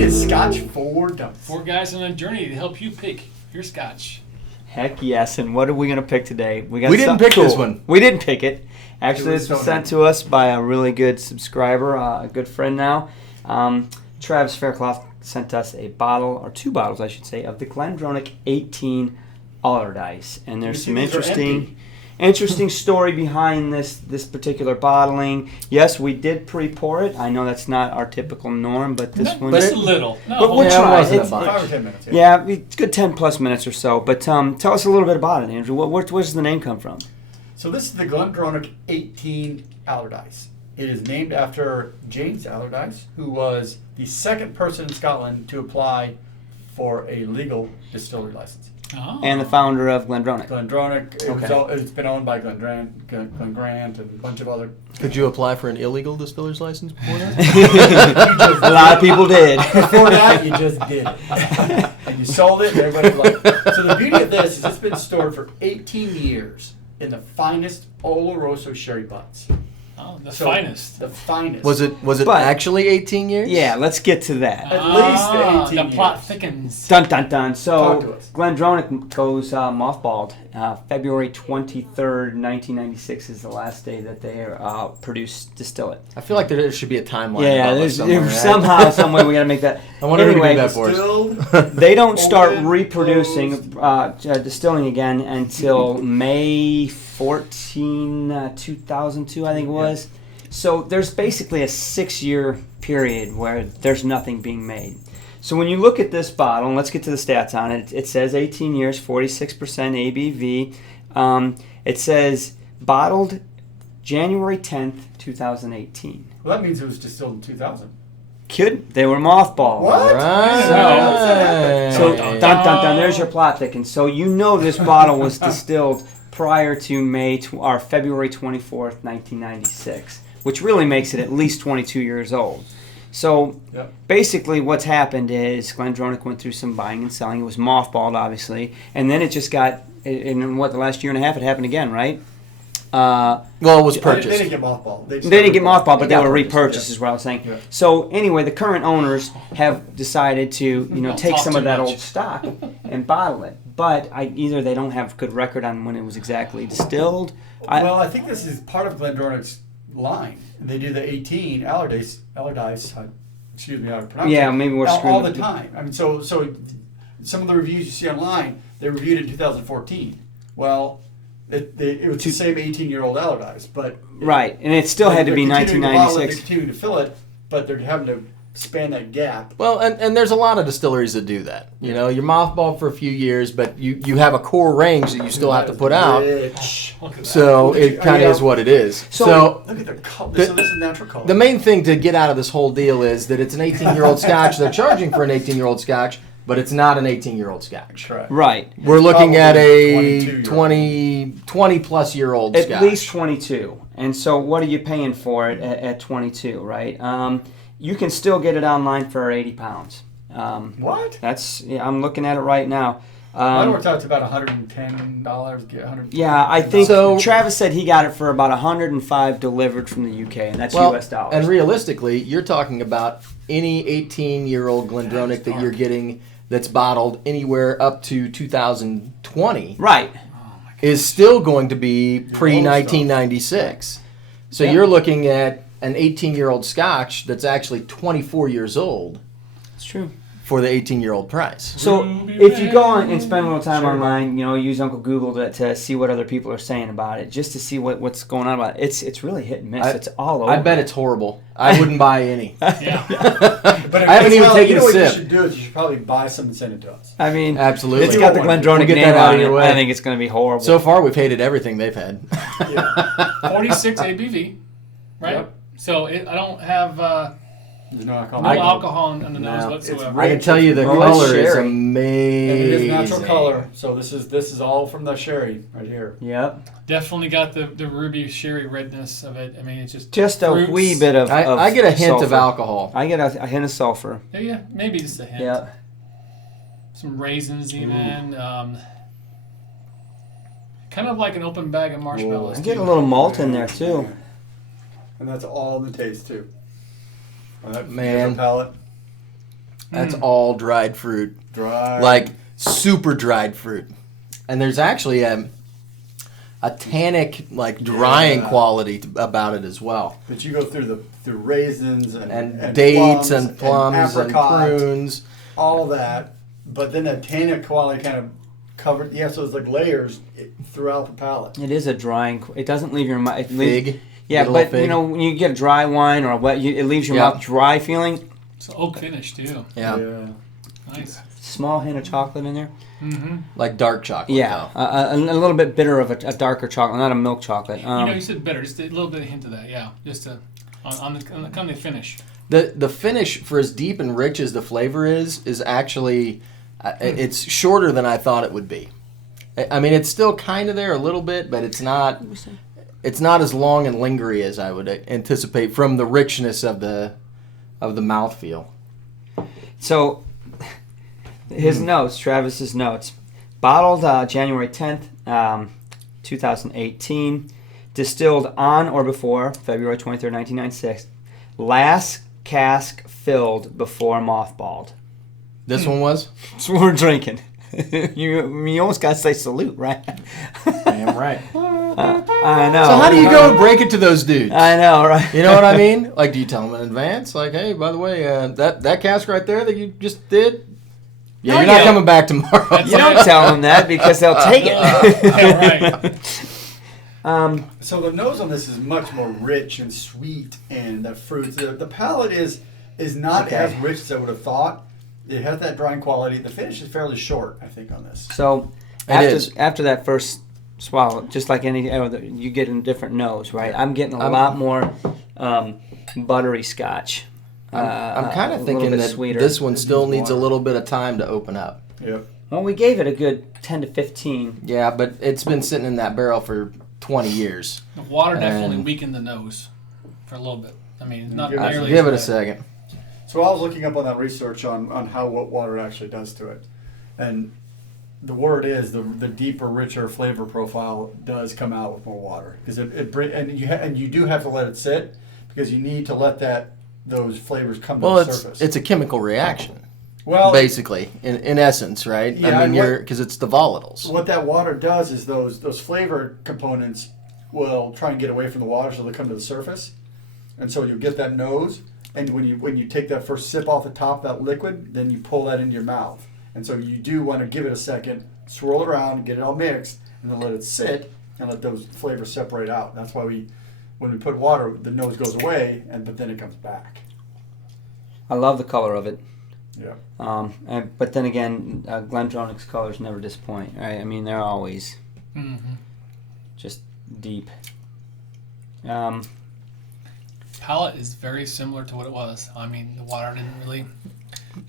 It is Scotch for Dummies. 4 guys on a journey to help you pick your Scotch. Heck yes, and what are we going to pick today? We didn't pick this one. We didn't pick it. Actually, this was sent to us by a really good subscriber, a good friend now. Travis Faircloth sent us a bottle, or 2 bottles, I should say, of the Glendronach 18 Allardice. And there's some interesting story behind this particular bottling. Yes, we did pre-pour it. I know that's not our typical norm, but this one... Just a little. No, but we'll try. It's 5 or 10 minutes. Yeah, it's good 10 plus minutes or so. But tell us a little bit about it, Andrew. Where does the name come from? So this is the Glendronach 18 Allardice. It is named after James Allardice, who was the second person in Scotland to apply for a legal distillery license. Oh. And the founder of Glendronach. Glendronach, Okay. it's been owned by Glengrant and a bunch of other... Could you apply for an illegal distiller's license before that? A lot of people did. Before that, you just did it. And you sold it, and everybody liked it. So the beauty of this is it's been stored for 18 years in the finest Oloroso sherry butts. Oh, the finest. The finest. Was it But- actually 18 years? Yeah, let's get to that. At least 18 The plot years. thickens. Dun dun dun. Talk to So us. Glendronach goes mothballed. February 23rd, 1996 is the last day that they produced distill it. I feel like there should be a timeline. Yeah, about there's this somewhere, right? somehow, some way we got to make that. I wonder who anyway, did that for us. Distilled. They don't start Open, reproducing, distilling again until May 14, 2002, I think it was. So there's basically a 6-year period where there's nothing being made. So when you look at this bottle, and let's get to the stats on it, it says 18 years, 46% ABV. It says bottled January 10th, 2018. Well, that means it was distilled in 2000. They were mothballed. What? Right. So, dun dun dun, there's your plot thickens. So you know this bottle was distilled prior to February 24th, 1996, which really makes it at least 22 years old. So basically what's happened is Glendronach went through some buying and selling. It was mothballed, obviously, and then it just got, in the last year and a half, it happened again, right? Well, it was They purchased. didn't get mothballed. They didn't get mothballed, but they got were purchased, repurchased, yeah. is what I was saying. Yeah. So anyway, the current owners have decided to, Don't take talk some too of that much. old stock and bottle it. But either they don't have good record on when it was exactly distilled. Well, I think this is part of Glendronach's line. They do the 18 Allardice, excuse me how to pronounce it. Yeah, maybe we're screwing all the up. time. I mean, so some of the reviews you see online, they reviewed it in 2014. Well, it was the same 18-year-old Allardice, but Right, and it still had to be they're continuing to bottle it, 1996. They continue to fill it, but they're having to span that gap. Well, and there's a lot of distilleries that do that. You know, you're mothballed for a few years, but you have a core range that you still have to put out. Rich. Look at that. So it kind of is what it is. So Look at the color. So this is natural color. the main thing to get out of this whole deal is that it's an 18-year-old Scotch. They're charging for an 18-year-old Scotch, but it's not an 18-year-old Scotch. Correct. Right, We're looking at a 22-year-old. 20-plus year old at Scotch. least 22. And so what are you paying for it at 22, right? You can still get it online for 80 pounds. What? I'm looking at it right now. That works out to about $110. Get 100. Yeah, I think So- Travis said he got it for about 105 delivered from the UK, and that's US dollars. And realistically, you're talking about any 18-year-old Glendronach that you're getting that's bottled anywhere up to 2020 right. is still going to be pre-1996. So Yeah. you're looking at an 18-year-old Scotch that's actually 24 years old It's true. for the 18-year-old price. So if you go on and spend a little time online, use Uncle Google to see what other people are saying about it, just to see what's going on about it. It's really hit and miss. It's all over. I bet it's horrible. I wouldn't buy any. Yeah. But I haven't even taken a What sip. you should do is you should probably buy some and send it to us. I mean, Absolutely. it's got the Glendronach We'll get name that out on of it. your way. I think it's going to be horrible. So far, we've hated everything they've had. 46 ABV, right? Yep. So I don't have There's no alcohol. no alcohol on the nose No. whatsoever. I can tell you the Well, it's color is sherry. amazing. And it is natural color. So this is all from the sherry right here. Yep. Definitely got the ruby sherry redness of it. I mean, it's just A fruits. wee bit of I get a hint of sulfur. alcohol. I get a hint of sulfur. Yeah, maybe just a hint. Yeah. Some raisins even. Kind of like an open bag of marshmallows. I get a little malt in there too. And that's all in the taste too. On that Man. palate. That's all dried fruit. Dry. Like super dried fruit. And there's actually a tannic, like drying quality about it as well. But you go through raisins And dates and plums and apricot, prunes. all that. But then that tannic quality kind of covered. Yeah, so it's like layers throughout the palate. It is a drying. It doesn't leave your mouth. Fig. Yeah, Little but fig. you know when you get dry wine or wet, it leaves your mouth dry feeling. It's an oak finish too. Yeah. Nice. Small hint of chocolate in there. Mm-hmm. Like dark chocolate. Yeah, a little bit bitter of a darker chocolate, not a milk chocolate. You said bitter, just a little bit of hint of that, yeah. Just on the kind of finish. The finish, for as deep and rich as the flavor is actually, it's shorter than I thought it would be. I mean, it's still kind of there a little bit, but it's not as long and lingery as I would anticipate from the richness of the mouthfeel. So, his notes, Travis's notes. Bottled January 10th, 2018. Distilled on or before February 23rd, 1996. Last cask filled before mothballed. This one was? That's what we're drinking. you almost got to say salute, right? Damn right. I know. So how do you go and break it to those dudes? I know, right? You know what I mean? Like, do you tell them in advance? Like, hey, by the way, that cask right there that you just did? Yeah, you're not coming back tomorrow. You don't tell them that because they'll take it. Right. So the nose on this is much more rich and sweet, and the fruits. The palate is not as rich as I would have thought. It has that drying quality. The finish is fairly short, I think, on this. So after that first swallow, just like any, you get a different nose, right? I'm getting a lot more buttery Scotch. I'm kind of thinking that sweeter. this one still needs a little bit of time to open up. Yep. Well, we gave it a good 10 to 15. Yeah, but it's been sitting in that barrel for 20 years. The water definitely weakened the nose for a little bit. I mean, not Give it- nearly. Give it a as bad. second. So I was looking up on that research on what water actually does to it, and the word is the deeper, richer flavor profile does come out with more water because and you do have to let it sit because you need to let those flavors come to the surface. It's a chemical reaction. Well, basically, in essence, right? Yeah, I mean, because it's the volatiles. what that water does is those flavor components will try and get away from the water so they come to the surface, and so you get that nose. And when you take that first sip off the top of that liquid, then you pull that into your mouth. And so you do want to give it a second, swirl it around, get it all mixed, and then let it sit and let those flavors separate out. That's why when we put water, the nose goes away, but then it comes back. I love the color of it. Yeah. But then again, Glendronach's colors never disappoint, right? I mean, they're always just deep. Palate is very similar to what it was. I mean, the water didn't really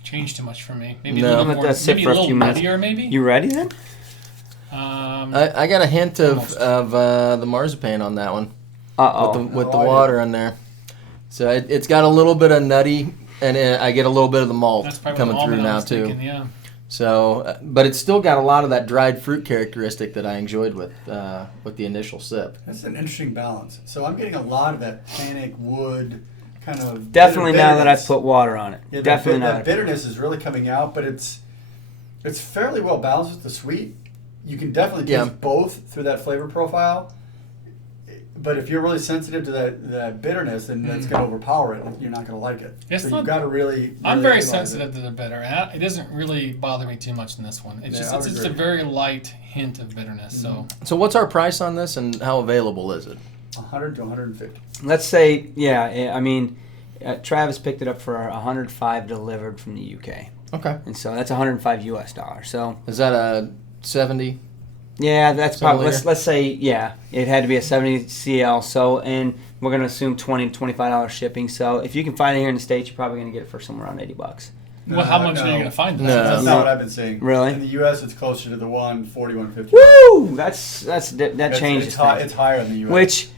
change too much for me. Maybe No. a Let little more, that sit maybe for a a little few minutes. nuttier, maybe. You ready then? I got a hint of the marzipan on that one with the water in there. So it's got a little bit of nutty, and I get a little bit of the malt That's probably coming what through almond I now was too. thinking, yeah. So, but it's still got a lot of that dried fruit characteristic that I enjoyed with the initial sip. That's an interesting balance. So I'm getting a lot of that tannic wood kind of Definitely now that I've bitterness. put water on it. Yeah, Definitely that bitterness is really coming out, but it's fairly well balanced with the sweet. You can definitely taste both through that flavor profile. But if you're really sensitive to that bitterness, then that's going to overpower it. You're not going to like it. It's so not- you've got to really. I'm very realize sensitive to the bitter, and it doesn't really bother me too much in this one. It's Yeah, I would just a agree. very light hint of bitterness. So So, what's our price on this, and how available is it? 100 to 150. Let's say, I mean, Travis picked it up for 105 delivered from the UK. Okay. And so that's 105 US dollars. So Is that a 70? yeah, that's probably Milliliter? let's say it had to be a 70 CL. So and we're gonna assume $20 to $25 shipping. So if you can find it here in the States, you're probably gonna get it for somewhere around $80. well, how much are you going to find? No. That's not what I've been seeing. Really? In the U.S., it's closer to the 140, 150. Woo! That changes It's things. higher in the U.S. Which,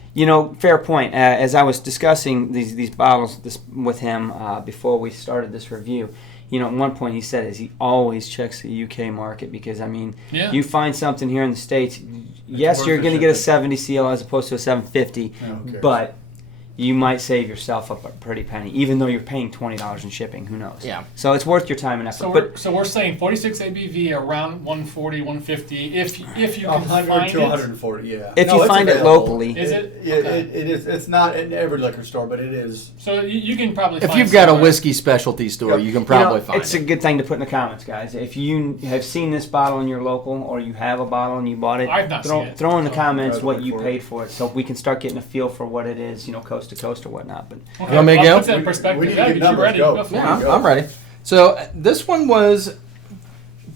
fair point. As I was discussing these bottles with him before we started this review, at one point he said he always checks the UK market because, I mean, you find something here in the States, yes, worth you're the going to get a shipping. 70 CL as opposed to a 750, Yeah, who cares? but you might save yourself a pretty penny, even though you're paying $20 in shipping. Who knows? Yeah. So it's worth your time and effort. So we're saying 46 ABV around 140, 150 if you can 100 find to it. 140, yeah. If No, you it's find it available. locally, Is it? Yeah, Okay. it is. It's not in every liquor store, but it is. So you can probably If find you've got a somewhere. whiskey specialty store, you can probably find it's it. a good thing to put in the comments, guys. If you have seen this bottle in your local, or you have a bottle and you bought it, I've not seen it. throw in the So- comments I'd what look you for paid it. for it, so we can start getting a feel for what it is, coast to coast or whatnot. But Okay, You want me to well, go? put that in perspective. We need to Yeah, get get you numbers. ready. Go. Go for Yeah, it. I'm ready. So this one was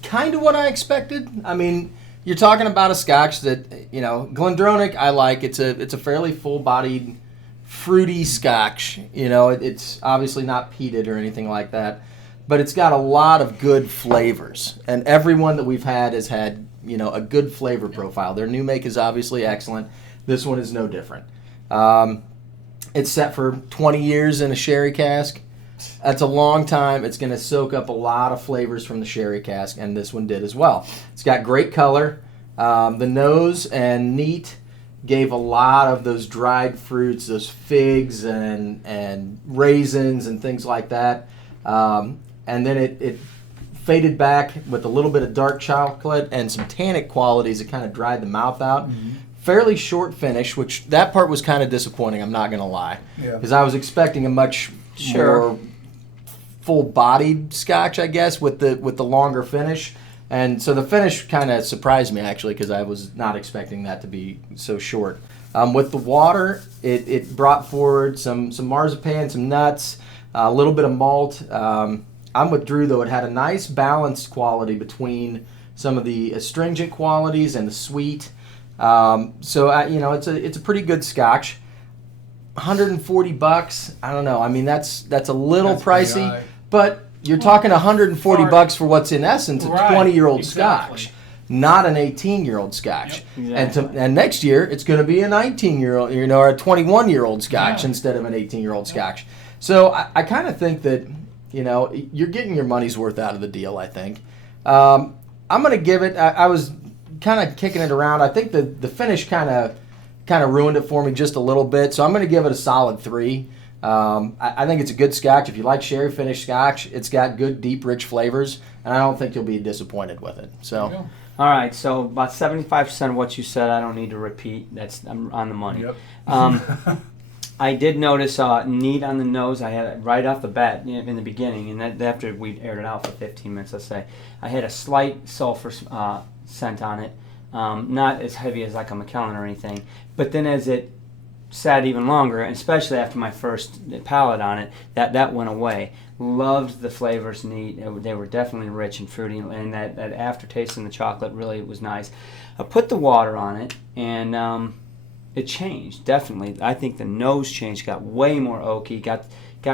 kind of what I expected. I mean, you're talking about a Scotch that Glendronach. I like. It's a fairly full-bodied, fruity Scotch. It's obviously not peated or anything like that, but it's got a lot of good flavors. And every one that we've had has had a good flavor profile. Their new make is obviously excellent. This one is no different. It's set for 20 years in a sherry cask. That's a long time. It's going to soak up a lot of flavors from the sherry cask, and this one did as well. It's got great color. The nose and neat gave a lot of those dried fruits, those figs and raisins and things like that. And then it faded back with a little bit of dark chocolate and some tannic qualities that kind of dried the mouth out. Mm-hmm. Fairly short finish, which that part was kind of disappointing, I'm not going to lie. Yeah. Because I was expecting a much more full-bodied Scotch, I guess, with the longer finish. And so the finish kind of surprised me, actually, because I was not expecting that to be so short. With the water, it brought forward some marzipan, some nuts, a little bit of malt. I'm with Drew, though. It had a nice balanced quality between some of the astringent qualities and the sweet. So it's a pretty good Scotch. $140. I don't know. I mean, that's a little That's pretty pricey, high. but you're talking $140 for what's in essence a Right, 20-year-old exactly. Scotch, not an 18-year-old Scotch. Yep. Exactly. And next year it's going to be a 19-year-old, or a 21-year-old Scotch Yeah. instead of an 18-year-old Scotch. So I kind of think that you're getting your money's worth out of the deal. I think I'm going to give it. I was kind of kicking it around. I think the finish kind of ruined it for me just a little bit. So I'm going to give it a solid 3. I think it's a good Scotch. If you like sherry finished Scotch, it's got good, deep, rich flavors, and I don't think you'll be disappointed with it. There you So go. all right, so about 75% of what you said, I don't need to repeat. I'm on the money. Yep. I did notice neat on the nose. I had it right off the bat in the beginning, and that after we aired it out for 15 minutes, let's say, I had a slight sulfur scent on it, not as heavy as like a Macallan or anything. But then as it sat even longer, and especially after my first palate on it, that went away. Loved the flavors neat. They were definitely rich and fruity, and that aftertaste in the chocolate really was nice. I put the water on it, and it changed, definitely. I think the nose changed, got way more oaky, got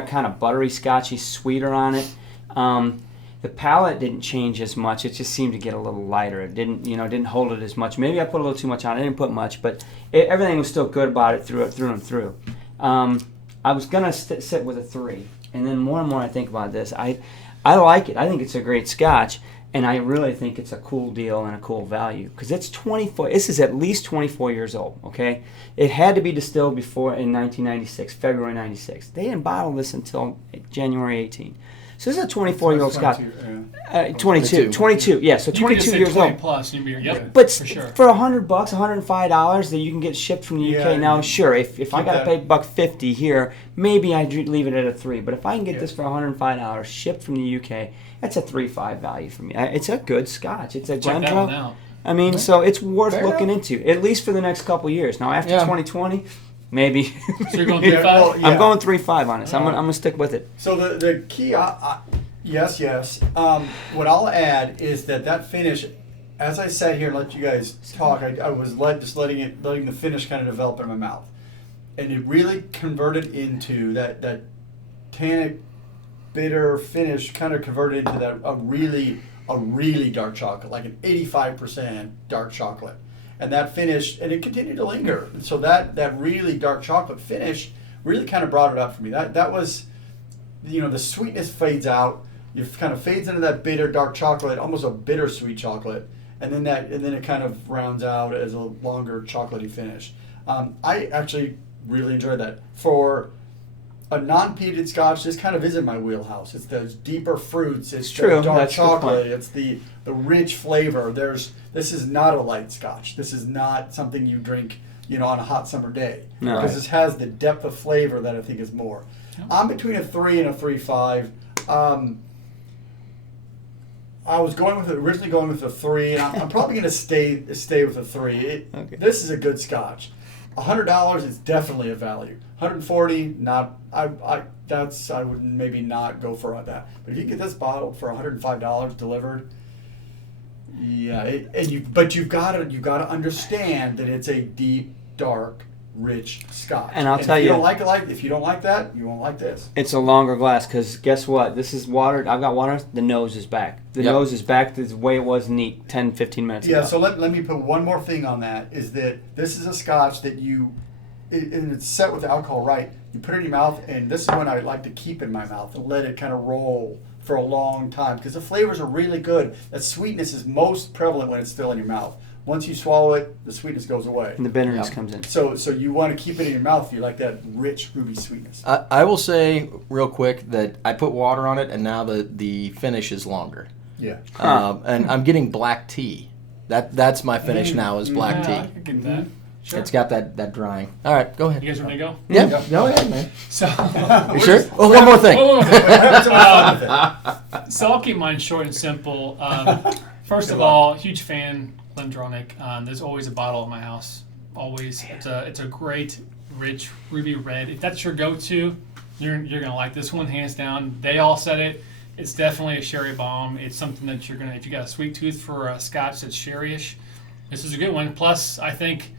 kind of buttery, scotchy, sweeter on it. The palate didn't change as much. It just seemed to get a little lighter. It didn't hold it as much. Maybe I put a little too much on it. I didn't put much, but everything was still good about it through and through. I was going to sit with a 3, and then more and more I think about this. I like it. I think it's a great Scotch, and I really think it's a cool deal and a cool value because it's 24. This is at least 24 years old. Okay, it had to be distilled before in 1996, February 96. They didn't bottle this until January 18. So this is a 24-year-old Scotch. 22. Yeah, so You could 22 just say years 20 old. plus. You'd be, yep, But for sure. for $100, $105 that you can get shipped from the UK Yeah, now, sure. If I keep got to that. pay $150 here, maybe I'd leave it at a 3. But if I can get Yeah. this for $105 shipped from the UK, that's a 3.5 value for me. It's a good Scotch. It's a Check that one Glendronach. out. I mean, so it's worth Fair looking into, at least for the next couple years. Now after Yeah. 2020, maybe. So you're going Yeah, 3.5? well, yeah. I'm going 3.5 on this. I'm Alright. gonna stick with it. So the key, yes. What I'll add is that finish, as I sat here and let you guys talk, I was letting the finish kind of develop in my mouth, and it really converted into that tannic, bitter finish. Kind of converted into that a really dark chocolate, like an 85% dark chocolate, and that finish, and it continued to linger. And so that really dark chocolate finish really kind of brought it up for me. That was, the sweetness fades out. It kind of fades into that bitter dark chocolate, almost a bittersweet chocolate, and then it kind of rounds out as a longer chocolatey finish. I actually really enjoy that. For a non-peated Scotch, this kind of is in my wheelhouse. It's those deeper fruits. It's true. the dark That's a good chocolate. point. It's the rich flavor. This is not a light Scotch. This is not something you drink, on a hot summer day. No. Because this has the depth of flavor that I think is more. I'm between a 3 and a 3.5. I was originally going with a 3, and I'm probably going to stay with a 3. Okay. This is a good Scotch. $100 is definitely a value. $140, not. I would maybe not go for that. But if you get this bottle for $105 delivered, yeah. But you've got to understand that it's a deep, dark, rich Scotch. And I'll tell if you, if you don't like that, you won't like this. It's a longer glass because guess what? This is water. I've got water. The nose is back. The nose is back the way it was neat 10, 15 minutes ago. Yeah, so let me put one more thing on that, is that this is a Scotch that and it's set with the alcohol right. You put it in your mouth, and this is one I like to keep in my mouth and let it kind of roll for a long time because the flavors are really good. That sweetness is most prevalent when it's still in your mouth. Once you swallow it, the sweetness goes away. And the bitterness comes in. So you want to keep it in your mouth. You like that rich, ruby sweetness. I will say real quick that I put water on it, and now the finish is longer. Yeah. And I'm getting black tea. That's my finish now is black I tea. can get that. Sure. It's got that drying. All right, go ahead. You guys ready to go? Yeah, go ahead, man. So, You sure? Oh, one more thing. So I'll keep mine short and simple. First of all, huge fan, Glendronach. There's always a bottle at my house. Always. It's a great, rich ruby red. If that's your go-to, you're gonna like this one hands down. They all said it. It's definitely a sherry bomb. It's something that you're gonna, if you got a sweet tooth for a Scotch that's sherryish, this is a good one. Plus, I think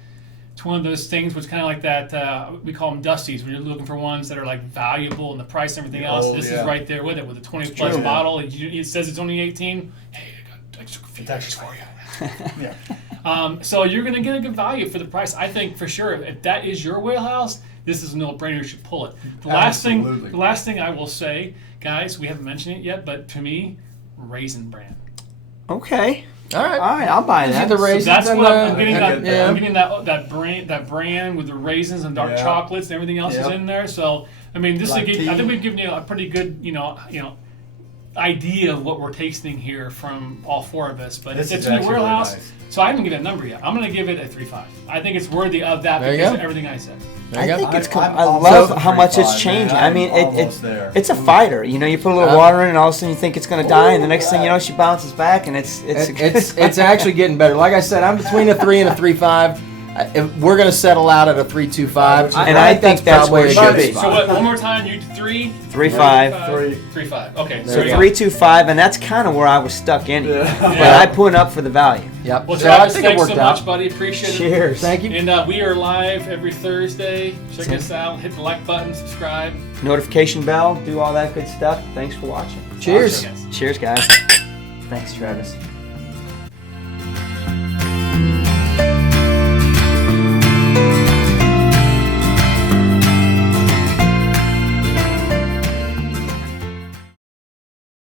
it's one of those things which kind of like that, we call them dusties, when you're looking for ones that are like valuable and the price and everything else. This is right there with it, with a 20-plus bottle. It says it's only 18. Hey, I got extra few extras for you. Yeah. So you're going to get a good value for the price. I think for sure, if that is your wheelhouse, this is a no-brainer. You should pull it. The last thing I will say, guys, we haven't mentioned it yet, but to me, Raisin Bran. Okay. All right, I'll buy that. The raisins So that's and what I'm getting. yeah. I'm getting that brand with the raisins and dark chocolates and everything else is in there. So I mean, I think we've given you a pretty good, idea of what we're tasting here from all four of us. But it's in the warehouse. Really nice. So I haven't given a number yet. I'm going to give it a 3.5. I think it's worthy of that because of everything I said. I love how much it's changing. I mean, it's a fighter. You put a little water in, and all of a sudden you think it's going to die, and the next thing you know, she bounces back, and it's actually getting better. Like I said, I'm between a 3 and a 3.5. We're going to settle out at a 3.25, and I think that's where it should be. So one more time, you 3, 3.5, 3.5. Okay, so 3.25, and that's kind of where I was stuck in. But I put up for the value. Yep. Well, Travis, thanks so much, buddy. Appreciate it. Cheers. Thank you. And we are live every Thursday. Check us out. Hit the like button, subscribe. Notification bell, do all that good stuff. Thanks for watching. Cheers. Cheers, guys. Thanks, Travis.